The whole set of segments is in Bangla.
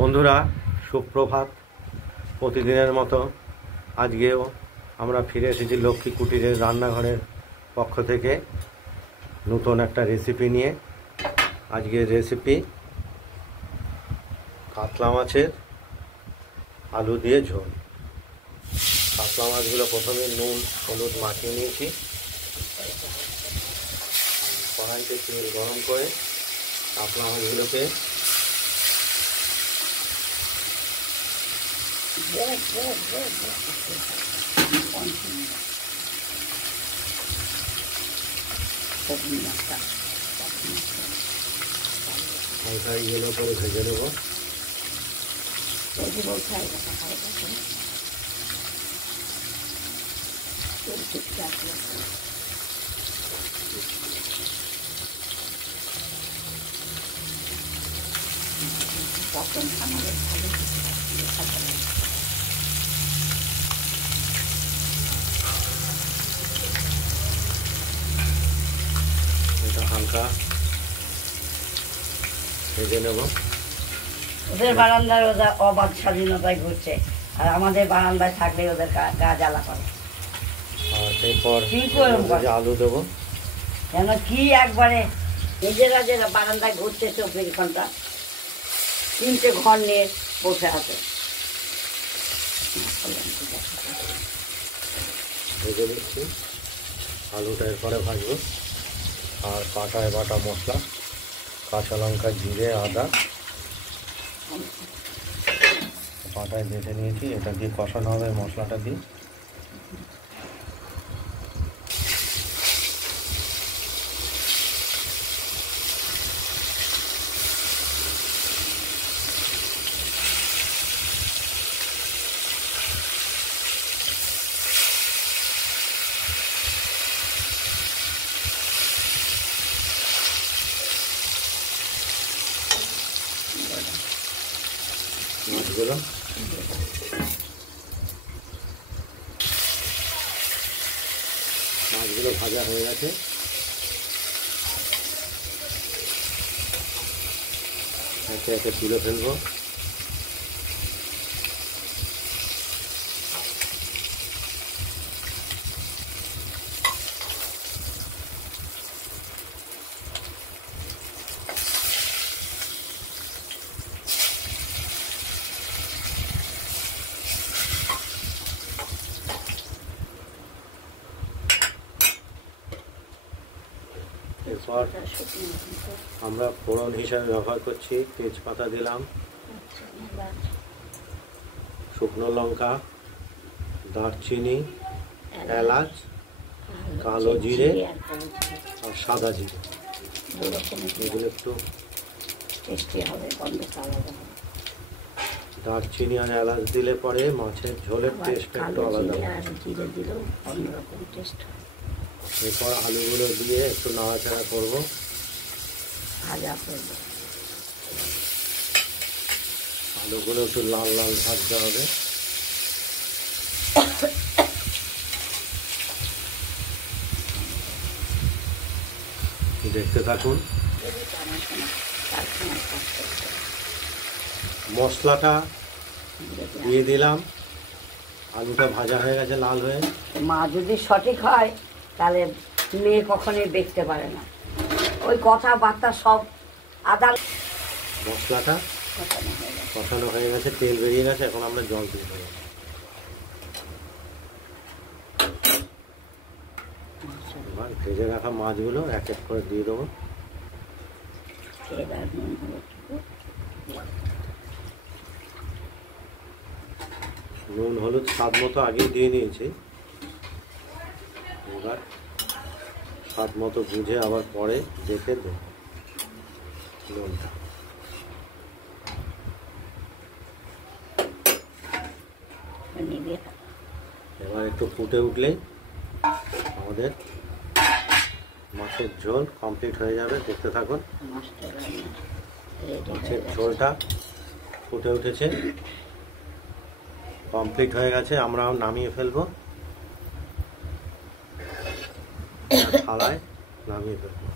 বন্ধুরা সুপ্রভাত। প্রতিদিনের মতো আজকেও আমরা ফিরে এসেছি লক্ষ্মী কুটিরের রান্নাঘরের পক্ষ থেকে নতুন একটা রেসিপি নিয়ে। আজকের রেসিপি কাতলা মাছের আলু দিয়ে ঝোল। কাতলা মাছগুলো প্রথমে নুন হলুদ মাখিয়ে নিয়েছি। কড়াইতে তেল গরম করে কাতলা মাছগুলোকে হালকা ইয়েলো করে ভেজে নেব। এটা হালকা ভেজে নেব। ওদের বারান্দায় ওদের অবাধ স্বাধীনতায় ঘুরছে, আর আমাদের বারান্দায় থাকলে ওদের গা জ্বালা করে। আর এরপর আলু দেবো। কেন কি একবারে নিজেরা যে বারান্দায় ঘুরছে 24 ঘন্টা, 3টে ঘর নিয়ে বসে আছে। ভেজে নিচ্ছি, আলুটা এরপরে ভাজবো। আর বাটা মশলা, কাঁচা লঙ্কা, জিরে, আদা বাটায় বেটে নিয়েছি। এটা দিয়ে কষানো হবে মশলাটা দিয়ে। মাছগুলো ভাজা হয়ে গেছে। একে একে তুলে ফেলবো। এরপর আমরা ফোড়ন হিসাবে ব্যবহার করছি তেজপাতা দিলাম, শুকনো লঙ্কা, দারচিনি, এলাচ, কালো জিরে আর সাদা জিরে। এগুলো একটু দারচিনি আর এলাচ দিলে পরে মাছের ঝোলের টেস্ট একটু আলাদা। এরপর আলুগুলো দিয়ে একটু নাড়াচাড়া করবো। আলুগুলো একটু লাল লাল ভাজতে হবে। দেখতে থাকুন। মশলাটা দিয়ে দিলাম। আলুটা ভাজা হয়ে গেছে লাল হয়ে। মা যদি সঠিক হয় তাহলে মেয়ে কখনোই দেখতে পারে না। ওই কথাবার্তা সব আদা। মশলাটা কষানো হয়ে গেছে, তেল বেরিয়ে গেছে। এখন আমরা জল দিয়ে দেবো। এবার ভেজে রাখা মাছগুলো এক এক করে দিয়ে দেবো। নুন হলুদ স্বাদ মতো আগেই দিয়ে নিয়েছি। এবার স্বাদ মতো বুঝে আবার পরে দেখে দেবো নুনটা। এবার একটু ফুটে উঠলেই আমাদের মাছের ঝোল কমপ্লিট হয়ে যাবে। দেখতে থাকুন। মাছের ঝোলটা ফুটে উঠেছে, কমপ্লিট হয়ে গেছে। আমরাও নামিয়ে ফেলবো, থালায় নামিয়ে ফেলবো।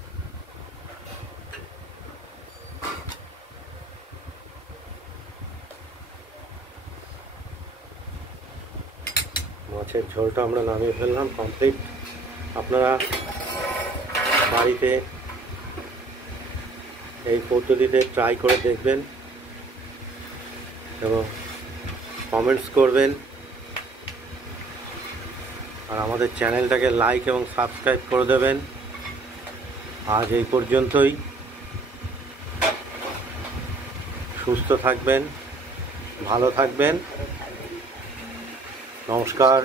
মাছের ঝোলটা আমরা নামিয়ে ফেললাম কমপ্লিট। আপনারা বাড়িতে এই পদ্ধতিতে ট্রাই করে দেখবেন এবং কমেন্টস করবেন, আর আমাদের চ্যানেলটাকে লাইক এবং সাবস্ক্রাইব করে দেবেন। আজ এই পর্যন্তই। সুস্থ থাকবেন, ভালো থাকবেন। নমস্কার।